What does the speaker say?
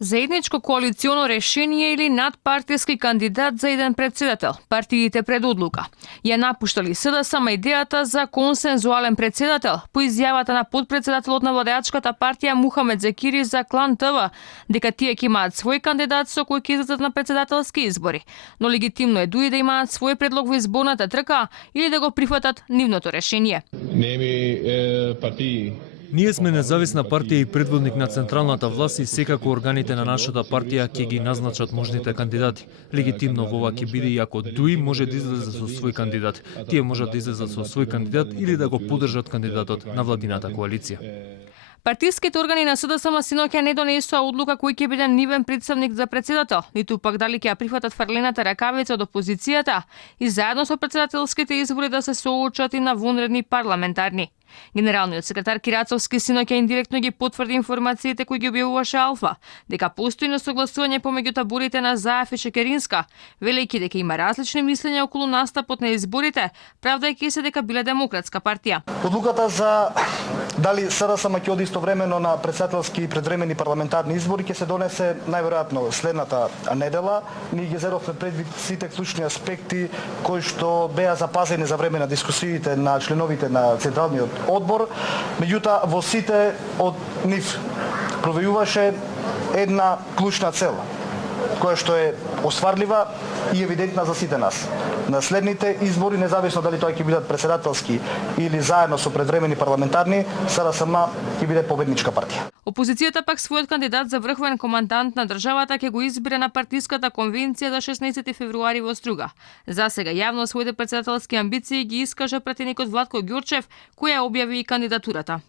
Заедничко коалиционо решение или надпартиски кандидат за еден председател, партиите пред одлука. Ја напуштали СДСМ идејата за консензуален председател по изјавата на подпредседателот на владеачката партија Мухамед Зекири за Клан ТВ, дека тие ќе имаат свој кандидат со кој ќе излезат на председателски избори. Но легитимно е дуи да имаат свој предлог во изборната трка или да го прифатат нивното решение. Ние сме независна партија и предводник на централната власт и секако органите на нашата партија ќе ги назначат можните кандидати. Легитимно во ова ќе биде и ако ДУИ може да излезе со свој кандидат. Тие можат да излезат со свој кандидат или да го поддржат кандидатот на владината коалиција. Партиските органи на СДСМ синоќа не донесоа одлука кој ќе биде нивен представник за председател, ниту пак дали ќе ја прифатат фрлената ракавица од опозицијата и заедно со председателските избори да се соочат и на вонредни парламентарни. Генералниот секретар Кирацовски синоќа индиректно ги потврди информациите кои ги објавуваше Алфа, дека постои несогласување помеѓу таборите на Заев и Шекеринска, велејќи дека има различни мислења околу настапот на изборите, правдајќи се дека биле демократска партија. Одлуката за дали СДСМ ќе оди истовремено на председателски и предвремени парламентарни избори ќе се донесе најверојатно следната недела. Ние ги зедовме предвид сите клучни аспекти кои што беа запазени за време на дискусиите на членовите на Централниот одбор, меѓутоа во сите од нив провејуваше една клучна цел, која што е остварлива и евидентна за сите нас. На следните избори, независно дали тоа ќе бидат председателски или заедно со предвремени парламентарни, СДСМ ќе биде победничка партија. Опозицијата пак својот кандидат за врховен командант на државата ќе го избере на партиската конвенција за 16 февруари во Струга. За сега јавно своите председателски амбиции ги искаже пратеникот Владко Ѓурчев, која објави и кандидатурата.